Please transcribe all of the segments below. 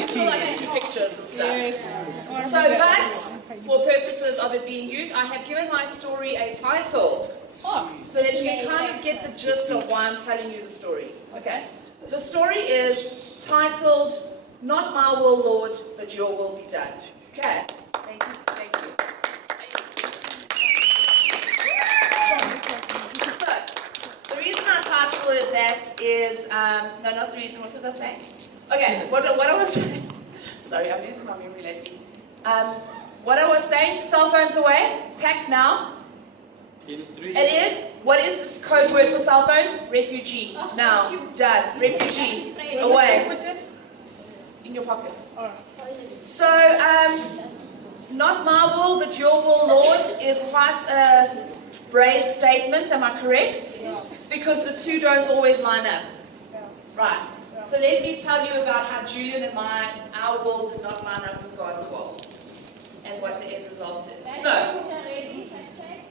you still like into pictures and stuff. Yes. So, but for purposes of it being youth, I have given my story a title. So that you can kind of get the gist of why I'm telling you the story. Okay? The story is titled, Not My Will, Lord, but Your Will Be Done. Okay? Thank you. Thank you. So, the reason I titled it that is, no, not the reason, what was I saying? Okay, what I was saying, sorry, I'm losing my memory lately. What I was saying, cell phones away, pack now. In 3. It is, what is this code word for cell phones? Refugee. Now, done. Refugee. Away. In your pockets. So, not my will, but your will, Lord, is quite a brave statement, am I correct? Because the two don't always line up. Right. So let me tell you about how Julian and our will did not line up with God's will. And what the end result is. So,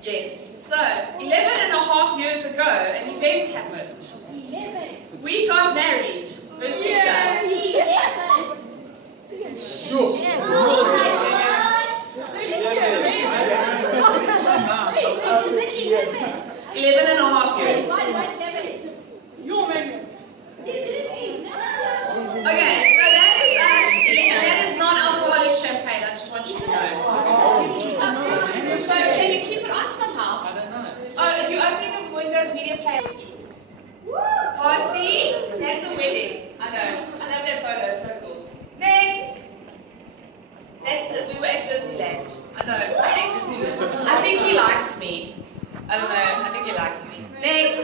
yes. So, 11 and a half years ago, an event happened. 11. We got married. First picture. 11 and a half years. Okay, so that is us. That is non-alcoholic champagne. I just want you to know. So can you keep it on somehow? I don't know. Oh, if you're opening a Windows Media Player. Party. That's a wedding. I know. I love that photo. It's so cool. Next. That's it. We were at Disneyland. I know. I think he likes me. I don't know. I think he likes me. Next.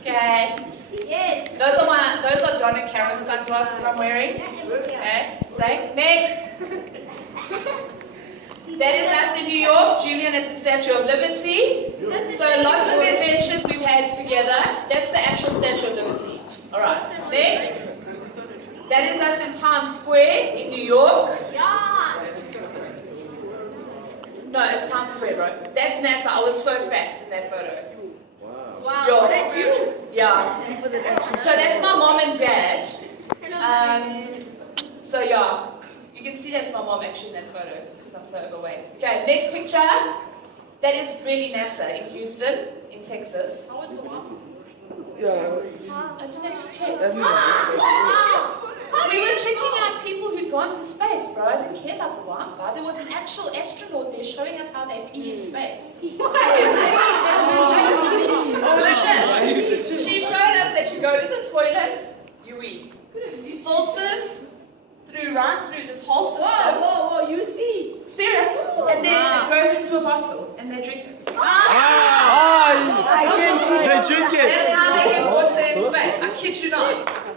Okay. Yes. Those are Donna Karen sunglasses I'm wearing. Okay. Say next. That is us in New York, Julian at the Statue of Liberty. So lots of adventures we've had together. That's the actual Statue of Liberty. Alright, next. That is us in Times Square in New York. No, it's Times Square, bro. That's NASA. I was so fat in that photo. Wow, that's you? Yeah. So that's my mom and dad. So yeah, you can see that's my mom actually in that photo because I'm so overweight. Okay, next picture. That is really NASA in Houston, in Texas. How was the one? Yeah. I didn't actually check. That's me. We were checking out people who'd gone to space, bro. I didn't care about the Wi-Fi. There was an actual astronaut there showing us how they pee in space. Listen, she showed us that you go to the toilet, you wee. Filters right through this whole system. Whoa, you see? Serious? And then it goes into a bottle and they drink it. They drink it. That's how they get water in space. I kid you not.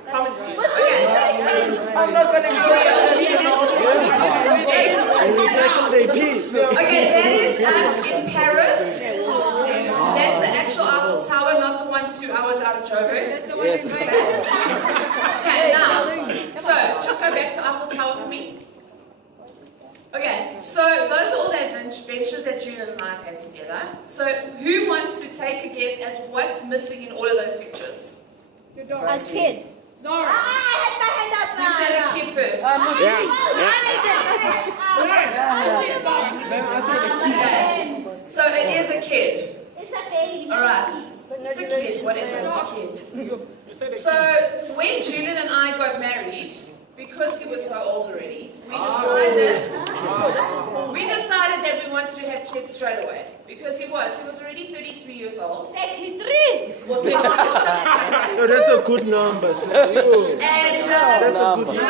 Promise you. Okay. I'm not gonna go. They pee. Okay, that is us in Paris. That's the actual Eiffel Tower, not the one 2 hours out of Joburg. Yes. Okay, now, so just go back to Eiffel Tower for me. Okay, so those are all the adventures that Julian and I have had together. So who wants to take a guess at what's missing in all of those pictures? A kid. Zara. Who said a kid first? Okay. So it is a kid. It's a baby. Alright. It's a kid. What is it? It's a kid. So when Julian and I got married, because he was so old already, we decided that we wanted to have kids straight away. Because he was already 33 years old. 33! Well, 33 No, that's a good number. and That's a good number.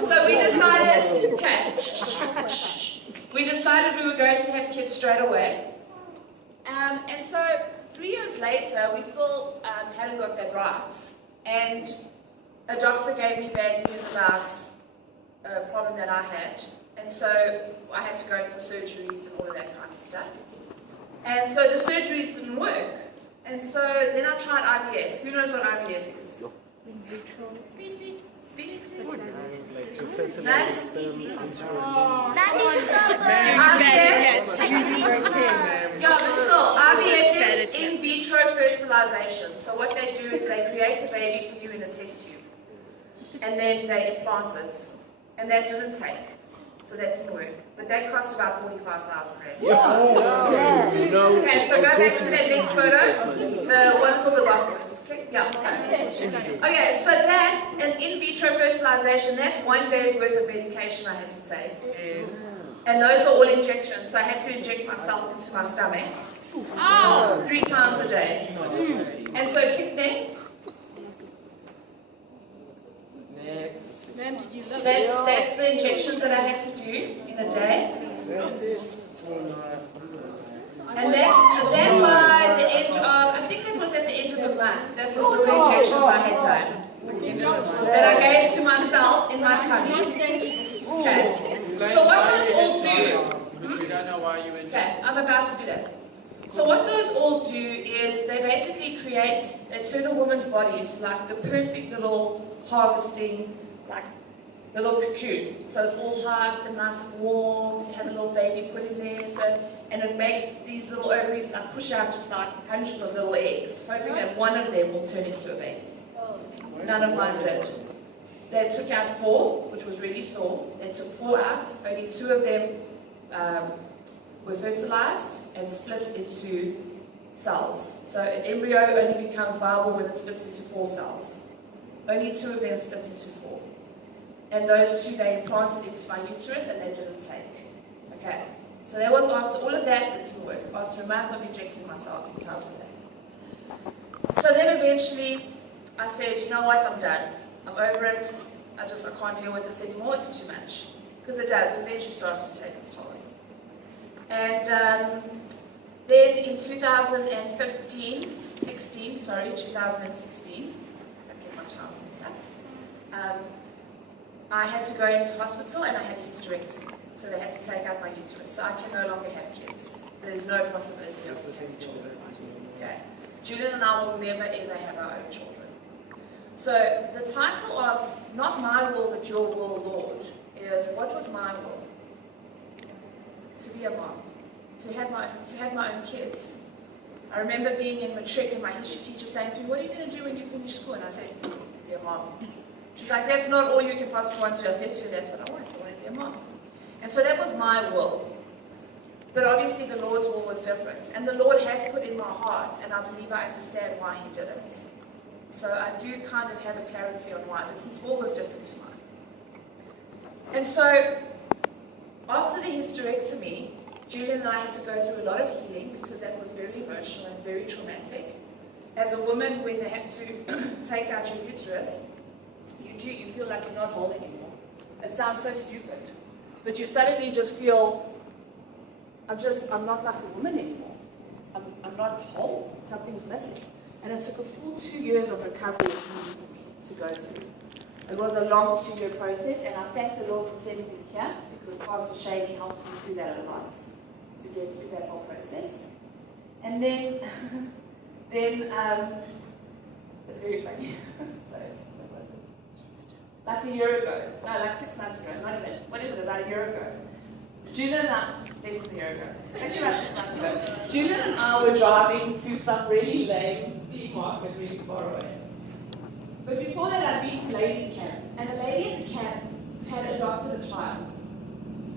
so we decided, we decided we were going to have kids straight away. And so 3 years later, we still hadn't got that right. And a doctor gave me bad news about a problem that I had. And so I had to go in for surgeries and all of that kind of stuff. And so the surgeries didn't work. And so then I tried IVF. Who knows what IVF is? Speak. Yeah, but still, IVF is in vitro fertilization. So what they do is they create a baby for you in a test tube. And then they implant it. And that didn't take. So that didn't work. But that cost about 45,000 rand. Okay, so go back to that next photo. The one with all the boxes. Click. Yeah. Okay, so that's an in vitro fertilization. That's 1 day's worth of medication I had to take. And those are all injections. So I had to inject myself into my stomach 3 times a day. And so click next. That's the injections that I had to do in a day. And then by the end of, I think that was at the end of the month, that was all the injections I had done. That I gave to myself in my tummy. Okay. So what those all do, We don't know why you okay, I'm about to do that. So what those all do is they basically they turn a woman's body into like the perfect little harvesting, like little cocoon. So it's all hot and nice and warm to have a little baby put in there. So, and it makes these little ovaries like push out just like hundreds of little eggs, hoping that one of them will turn into a baby. None of mine did. They took out 4, which was really sore. They took 4 out. Only 2 of them were fertilized and split into cells. So an embryo only becomes viable when it splits into 4 cells. Only 2 of them split into 4. And those 2 they implanted into my uterus and they didn't take. Okay. So that was after all of that, it didn't work. After a month of injecting myself 3 times a day. So then eventually I said, you know what, I'm done. I'm over it. I can't deal with this anymore. It's too much. Because it does. It eventually starts to take its toll. And then in 2016, I get my child's mixed up. I had to go into hospital and I had a hysterectomy. So they had to take out my uterus. So I can no longer have kids. There's no possibility of having children. Okay. Julian and I will never ever have our own children. So the title of Not My Will But Your Will, Lord, is what was my will? To be a mom, to have my own kids. I remember being in matric and my history teacher saying to me, what are you going to do when you finish school? And I said, be a mom. She's like, that's not all you can possibly want to do. I said to her, that's what I want to be a mom. And so that was my will. But obviously the Lord's will was different. And the Lord has put in my heart, and I believe I understand why He did it. So I do kind of have a clarity on why, but His will was different to mine. And so after the hysterectomy, Julian and I had to go through a lot of healing because that was very emotional and very traumatic. As a woman, when they have to take out your uterus, you feel like you're not whole anymore. It sounds so stupid. But you suddenly just feel, I'm not like a woman anymore. I'm not whole. Something's missing. And it took a full 2 years of recovery and healing for me to go through. It was a long 2-year process, and I thank the Lord for sending me here, because Pastor Shady helped me through that a lot, to get through that whole process. And then, it's very funny. So, what was it? Like a year ago, no, like 6 months ago, not even, what is it, about a year ago? Julian and I, less than a year ago, actually about 6 months ago, Julian and I were driving to some really lame flea market really far away. But before that, I'd been to ladies' camp, and a lady at the camp had adopted a child.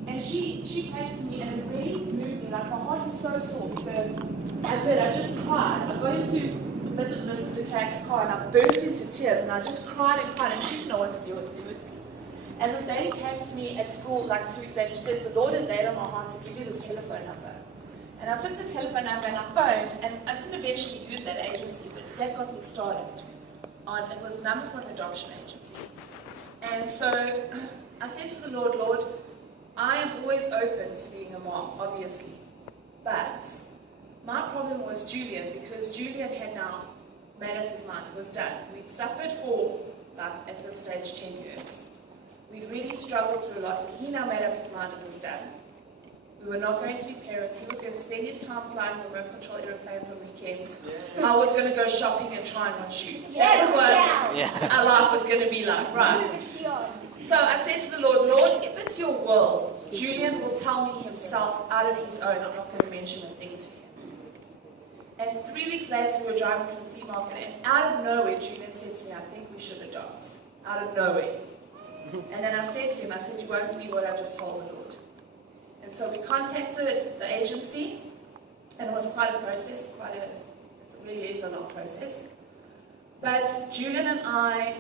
And she came to me, and it really moved me. Like, my heart was so sore because I just cried. I got into the middle of Mrs. de Klerk's car, and I burst into tears, and I just cried, and she didn't know what to do with me. And this lady came to me at school like 2 weeks later. She says, the Lord has laid on my heart to give you this telephone number. And I took the telephone number and I phoned, and I didn't eventually use that agency, but that got me started. It was the number for an adoption agency. And so I said to the Lord, Lord, I am always open to being a mom, obviously. But my problem was Julian, because Julian had now made up his mind. It was done. We'd suffered for, like, at this stage, 10 years. We'd really struggled through a lot, and he now made up his mind it was done. We were not going to be parents. He was going to spend his time flying remote control airplanes on weekends. I was going to go shopping and trying on shoes. That's what our life was going to be like, right? So I said to the Lord, Lord, if it's your will, Julian will tell me himself out of his own. I'm not going to mention a thing to him. And 3 weeks later, we were driving to the flea market, and out of nowhere, Julian said to me, I think we should adopt. Out of nowhere. And then I said to him, I said, you won't believe what I just told the Lord. And so we contacted the agency, and it was quite a process, it really is a long process. But Julian and I,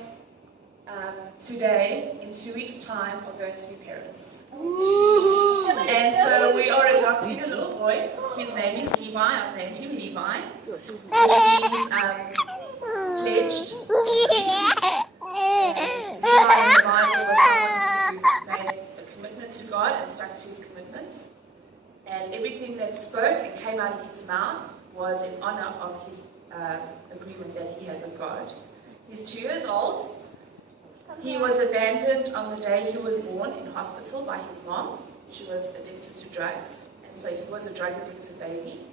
today, in 2 weeks' time, are going to be parents. And so we are adopting a little boy. His name is Levi. I've named him Levi. He's pledged. And Levi in the Bible was someone who made a commitment to God and stuck to his commitments. And everything that spoke and came out of his mouth was in honor of his agreement that he had with God. He's 2 years old. He was abandoned on the day he was born in hospital by his mom. She was addicted to drugs, and so he was a drug-addicted baby.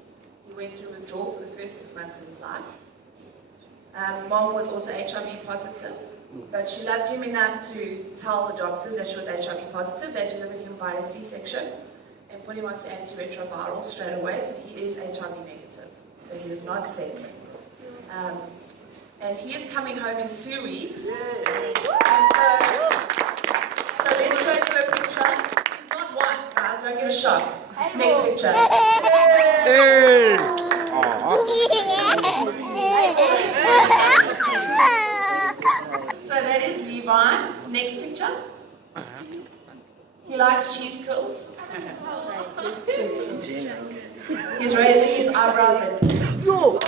He went through withdrawal for the first 6 months of his life. Mom was also HIV positive, but she loved him enough to tell the doctors that she was HIV positive. They delivered him by a C-section and put him onto antiretroviral straight away, so he is HIV negative, so he is not sick. And he is coming home in 2 weeks. And so let's show you a picture. He's not white, guys, don't get a shock. Next picture. Hey. So that is Levi. Next picture. He likes cheese curls. He's raising his eyebrows at me. Yo.